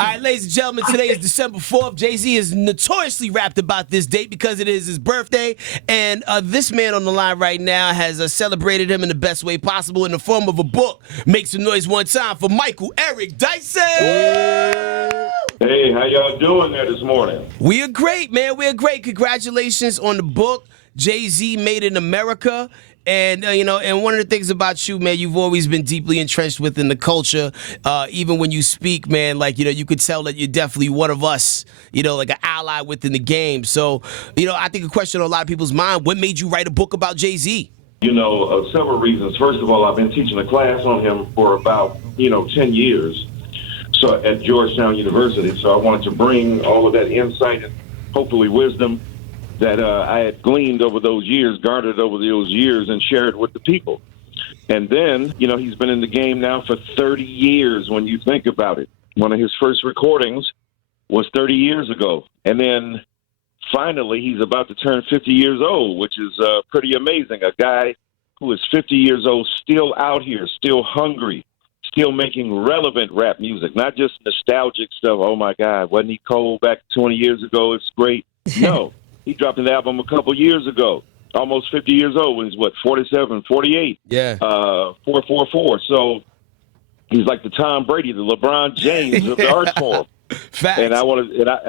All right, ladies and gentlemen, today is December 4th. Jay-Z is notoriously rapped about this date because it is his birthday. And this man on the line right now has celebrated him in the best way possible in the form of a book. Make some noise one time for Michael Eric Dyson. Hey, how y'all doing there this morning? We are great, man. We are great. Congratulations on the book, Jay-Z Made in America. And, and one of the things about you, man, you've always been deeply entrenched within the culture. Even when you speak, man, you could tell that you're definitely one of us, like an ally within the game. So, I think a question on a lot of people's mind, what made you write a book about Jay-Z? Several reasons. First of all, I've been teaching a class on him for about, 10 years. So at Georgetown University. So I wanted to bring all of that insight and hopefully wisdom that I had gleaned over those years, garnered over those years, and share it with the people. And then, he's been in the game now for 30 years when you think about it. One of his first recordings was 30 years ago. And then finally, he's about to turn 50 years old, which is pretty amazing. A guy who is 50 years old, still out here, still hungry, still making relevant rap music, not just nostalgic stuff. Oh, my God, wasn't he cold back 20 years ago? It's great. No. He dropped an album a couple years ago, almost 50 years old when he's, 47, 48? Yeah. 444. So he's like the Tom Brady, the LeBron James of the art form. Facts. And I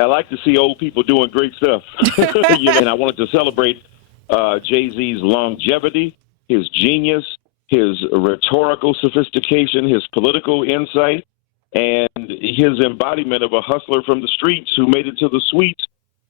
like to see old people doing great stuff. And I wanted to celebrate Jay-Z's longevity, his genius, his rhetorical sophistication, his political insight, and his embodiment of a hustler from the streets who made it to the suites,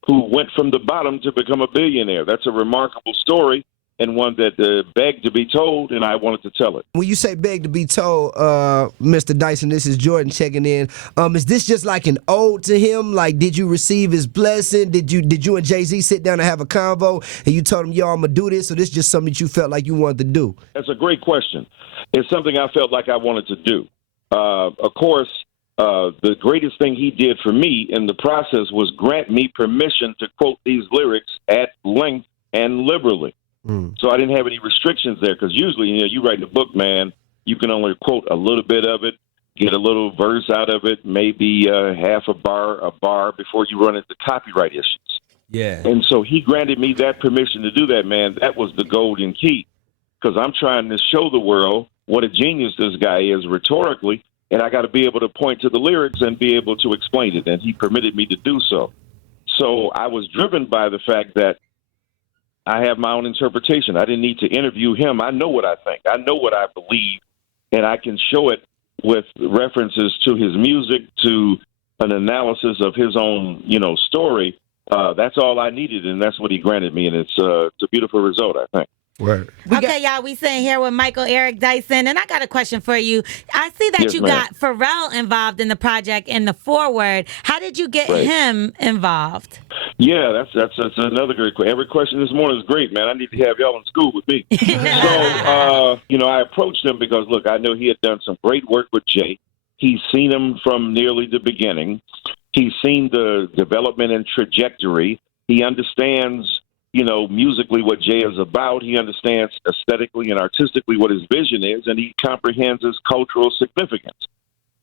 who went from the bottom to become a billionaire. That's a remarkable story and one that begged to be told, and I wanted to tell it. When you say beg to be told, Mr. Dyson, this is Jordan checking in. Is this just like an ode to him? Like, did you receive his blessing? Did you and Jay-Z sit down and have a convo, and you told him, yo, I'm going to do this, or this just something that you felt like you wanted to do? That's a great question. It's something I felt like I wanted to do. Of course, the greatest thing he did for me in the process was grant me permission to quote these lyrics at length and liberally. So I didn't have any restrictions there, because usually, you write a book, man, you can only quote a little bit of it, get a little verse out of it, maybe half a bar before you run into copyright issues. Yeah. And so he granted me that permission to do that, man. That was the golden key, because I'm trying to show the world what a genius this guy is rhetorically, and I got to be able to point to the lyrics and be able to explain it, and he permitted me to do so. So I was driven by the fact that I have my own interpretation. I didn't need to interview him. I know what I think. I know what I believe, and I can show it with references to his music, to an analysis of his own, story. That's all I needed, and that's what he granted me, and it's a beautiful result, I think. Right. Okay, y'all, we sitting here with Michael Eric Dyson, and I got a question for you. I see that Yes, you ma'am. got Pharrell involved in the project in the foreword. How did you get him involved? Yeah, that's another great question. Every question this morning is great, man. I need to have y'all in school with me. So, I approached him because, look, I know he had done some great work with Jay. He's seen him from nearly the beginning. He's seen the development and trajectory. He understands, musically what Jay is about. He understands aesthetically and artistically what his vision is, and he comprehends his cultural significance.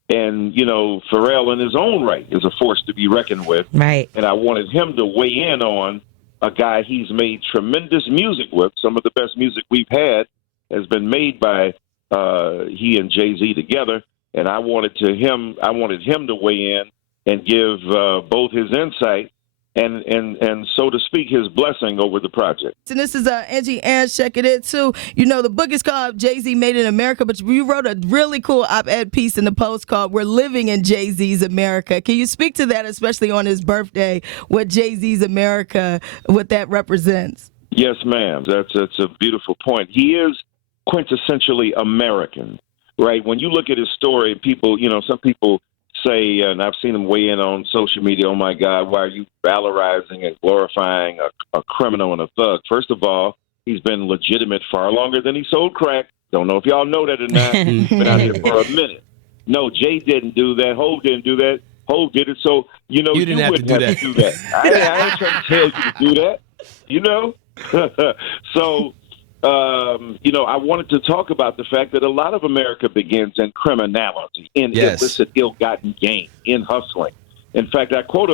And, Pharrell in his own right is a force to be reckoned with. Right. And I wanted him to weigh in on a guy he's made tremendous music with. Some of the best music we've had has been made by he and Jay-Z together. And I wanted him to weigh in and give both his insight and so to speak, his blessing over the project. And this is Angie Ann checking it too. The book is called Jay-Z Made in America, but you wrote a really cool op-ed piece in the Post called We're Living in Jay-Z's America. Can you speak to that, especially on his birthday, what Jay-Z's America, what that represents? Yes, ma'am. That's a beautiful point. He is quintessentially American, right? When you look at his story, people, some people say, and I've seen him weigh in on social media, oh, my God, why are you valorizing and glorifying a criminal and a thug? First of all, he's been legitimate far longer than he sold crack. Don't know if y'all know that or not. He's been out here for a minute. No, Jay didn't do that. Hov didn't do that. Hov did it. So, you didn't have to do that. I ain't trying to tell you to do that, So I wanted to talk about the fact that a lot of America begins in criminality, in illicit, ill-gotten gain, in hustling. In fact, I quote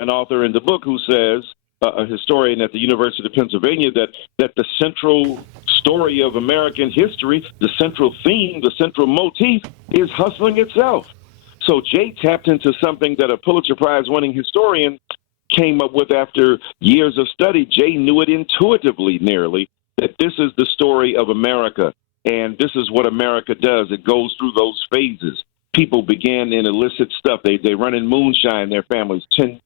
an author in the book who says, a historian at the University of Pennsylvania, that the central story of American history, the central theme, the central motif is hustling itself. So Jay tapped into something that a Pulitzer Prize-winning historian came up with after years of study. Jay knew it intuitively, nearly, that this is the story of America, and this is what America does. It goes through those phases. People begin in illicit stuff. They run in moonshine, their families. 10,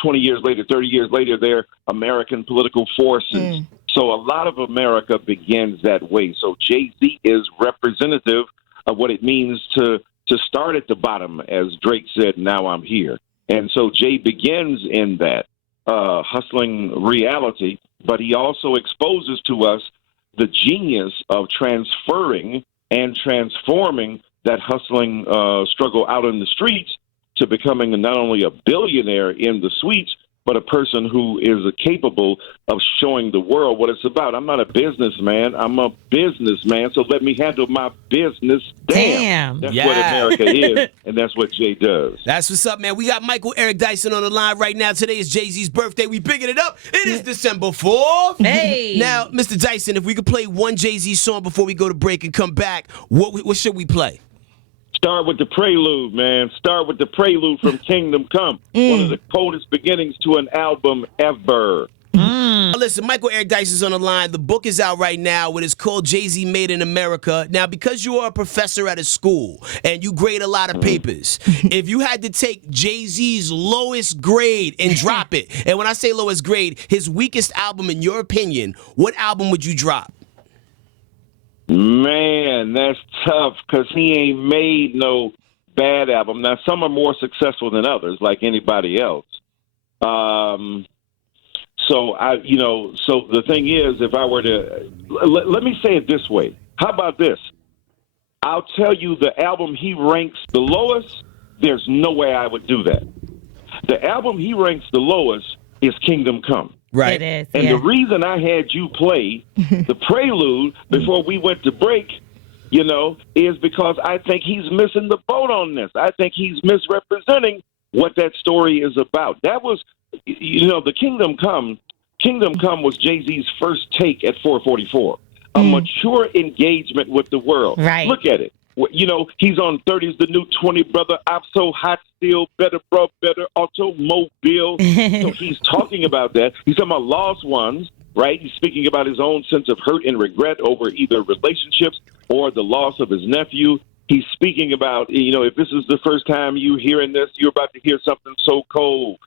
20 years later, 30 years later, they're American political forces. So a lot of America begins that way. So Jay-Z is representative of what it means to start at the bottom, as Drake said, now I'm here. And so Jay begins in that hustling reality, but he also exposes to us the genius of transferring and transforming that hustling struggle out in the streets to becoming not only a billionaire in the suites, but a person who is capable of showing the world what it's about. I'm not a businessman. I'm a businessman, so let me handle my business. Damn. That's what America is, and that's what Jay does. That's what's up, man. We got Michael Eric Dyson on the line right now. Today is Jay-Z's birthday. We bigging it up. It is December 4th. Hey. Now, Mr. Dyson, if we could play one Jay-Z song before we go to break and come back, what should we play? Start with the prelude, man. Start with the prelude from Kingdom Come. One of the coldest beginnings to an album ever. Listen, Michael Eric Dyson's on the line. The book is out right now. It is called Jay-Z Made in America. Now, because you are a professor at a school and you grade a lot of papers, if you had to take Jay-Z's lowest grade and drop it, and when I say lowest grade, his weakest album in your opinion, what album would you drop? Man, that's tough because he ain't made no bad album. Now, some are more successful than others, like anybody else. So the thing is, if I were to, let me say it this way. How about this? I'll tell you the album he ranks the lowest, there's no way I would do that. The album he ranks the lowest is Kingdom Come. Right. It is. And the reason I had you play the prelude before we went to break, is because I think he's missing the boat on this. I think he's misrepresenting what that story is about. That was, the Kingdom Come was Jay-Z's first take at 444, a mature engagement with the world. Right. Look at it. He's on 30's the new 20, brother. I'm so hot still, better, bro, better, automobile. So he's talking about that. He's talking about lost ones, right? He's speaking about his own sense of hurt and regret over either relationships or the loss of his nephew. He's speaking about, if this is the first time you hearing this, you're about to hear something so cold,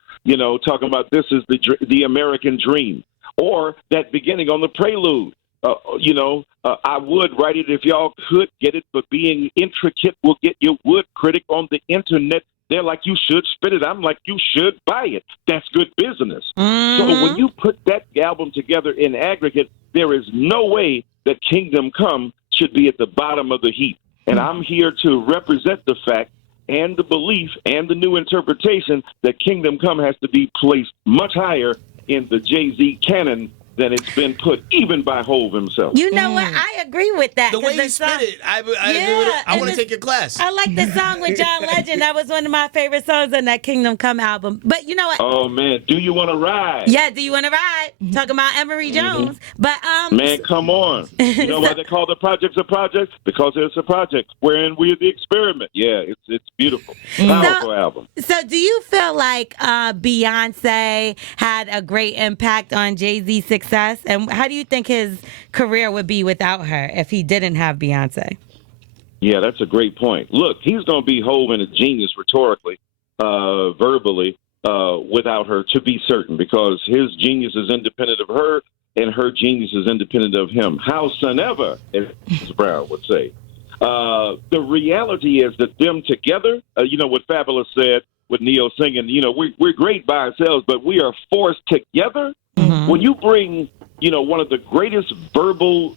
talking about this is the American dream. Or that beginning on the prelude. I would write it if y'all could get it, but being intricate will get your wood critic on the internet. They're like, you should spit it. I'm like, you should buy it. That's good business. So when you put that album together in aggregate, there is no way that Kingdom Come should be at the bottom of the heap. And I'm here to represent the fact and the belief and the new interpretation that Kingdom Come has to be placed much higher in the Jay-Z canon than it's been put, even by Hov himself. You know what? I agree with that. The way he spit it, I agree with it. I want to take your class. I like the song with John Legend. That was one of my favorite songs on that Kingdom Come album. But you know what? Oh, man. Do You Want to Ride? Yeah, Do You Want to Ride? Talking about Emery Jones. But man, come on. You know why they call the projects a project? Because it's a project wherein we're the experiment. Yeah, it's beautiful. Powerful album. So do you feel like Beyonce had a great impact on Jay-Z's success? And how do you think his career would be without her if he didn't have Beyonce? Yeah, that's a great point. Look, he's going to be Hov and a genius rhetorically, verbally, without her, to be certain, because his genius is independent of her and her genius is independent of him. Howsoever, as Brown would say. The reality is that them together, what Fabulous said with Neo singing, we're great by ourselves, but we are forced together. When you bring, one of the greatest verbal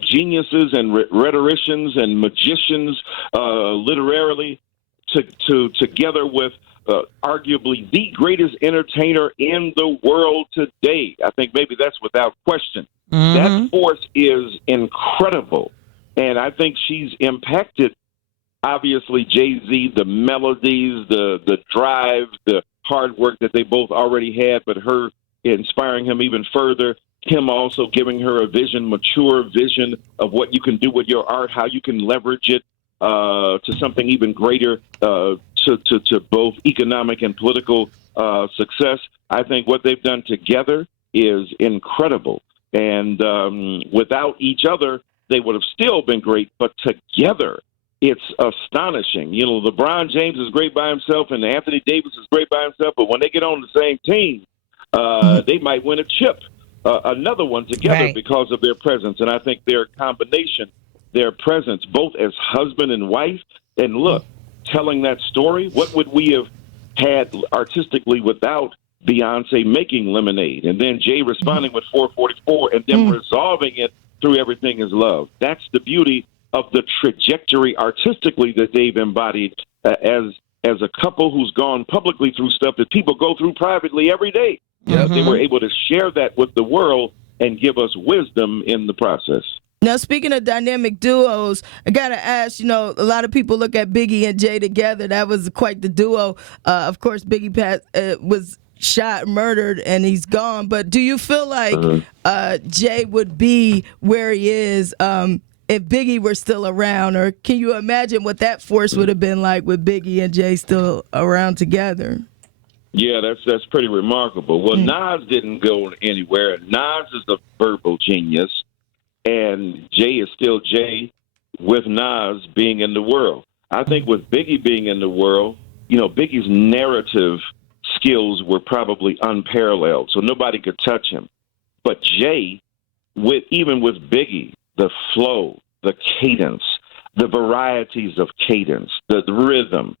geniuses and rhetoricians and magicians literarily together with arguably the greatest entertainer in the world today, I think maybe that's without question. That force is incredible. And I think she's impacted, obviously, Jay-Z, the melodies, the drive, the hard work that they both already had, but her inspiring him even further, him also giving her a vision, mature vision of what you can do with your art, how you can leverage it to something even greater, to both economic and political success. I think what they've done together is incredible. And without each other, they would have still been great. But together, it's astonishing. You know, LeBron James is great by himself, and Anthony Davis is great by himself. But when they get on the same team, they might win a chip, another one together because of their presence. And I think their combination, their presence, both as husband and wife, and look, telling that story, what would we have had artistically without Beyonce making Lemonade, and then Jay responding with 444, and then resolving it through Everything Is Love? That's the beauty of the trajectory artistically that they've embodied as a couple who's gone publicly through stuff that people go through privately every day. They were able to share that with the world and give us wisdom in the process. Now, speaking of dynamic duos, I got to ask, you know, a lot of people look at Biggie and Jay together. That was quite the duo. Of course, Biggie was shot, murdered, and he's gone. But do you feel like Jay would be where he is if Biggie were still around? Or can you imagine what that force would have been like with Biggie and Jay still around together? Yeah, that's pretty remarkable. Well, Nas didn't go anywhere. Nas is a verbal genius, and Jay is still Jay with Nas being in the world. I think with Biggie being in the world, you know, Biggie's narrative skills were probably unparalleled, so nobody could touch him. But Jay, even with Biggie, the flow, the cadence, the varieties of cadence, the rhythm.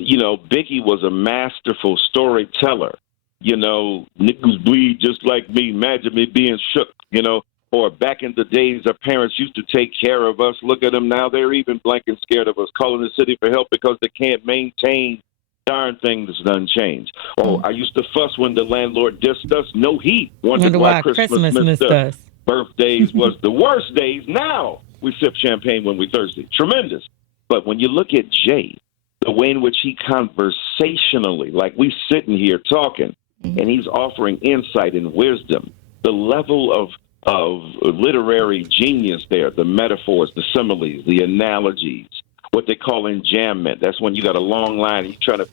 You know, Biggie was a masterful storyteller. You know, niggas bleed just like me. Imagine me being shook, you know. Or back in the days, our parents used to take care of us. Look at them now. They're even blanket scared of us, calling the city for help because they can't maintain. Darn things done changed. Oh, I used to fuss when the landlord dissed us. No heat. Wondered why Christmas missed us. Birthdays was the worst days. Now we sip champagne when we're thirsty. Tremendous. But when you look at Jay, the way in which he conversationally, like we sitting here talking, and he's offering insight and wisdom, the level of literary genius there, the metaphors, the similes, the analogies, what they call enjambment. That's when you got a long line and you try to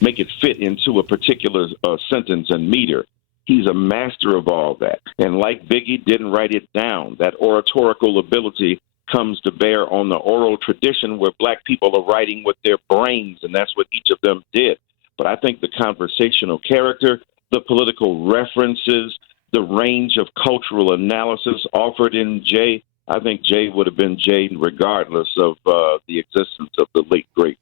make it fit into a particular sentence and meter. He's a master of all that. And like Biggie didn't write it down, that oratorical ability comes to bear on the oral tradition where black people are writing with their brains, and that's what each of them did. But I think the conversational character, the political references, the range of cultural analysis offered in Jay, I think Jay would have been Jay regardless of the existence of the late, great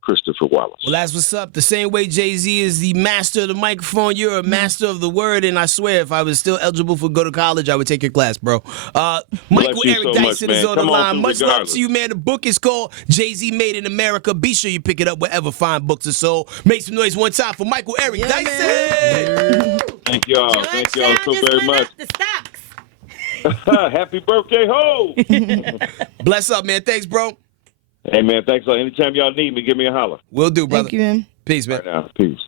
Christopher Wallace. Well, that's what's up. The same way Jay-Z is the master of the microphone, you're a master of the word, and I swear if I was still eligible for go to college, I would take your class, bro. Michael Eric Dyson is on the line. Much love to you, man. The book is called Jay-Z Made in America. Be sure you pick it up wherever fine books are sold. Make some noise one time for Michael Eric Dyson. Thank y'all. Thank y'all so very much. Happy birthday, ho! Bless up, man. Thanks, bro. Hey, man, thanks. Anytime y'all need me, give me a holler. Will do, brother. Thank you, man. Peace, man. Right now, peace.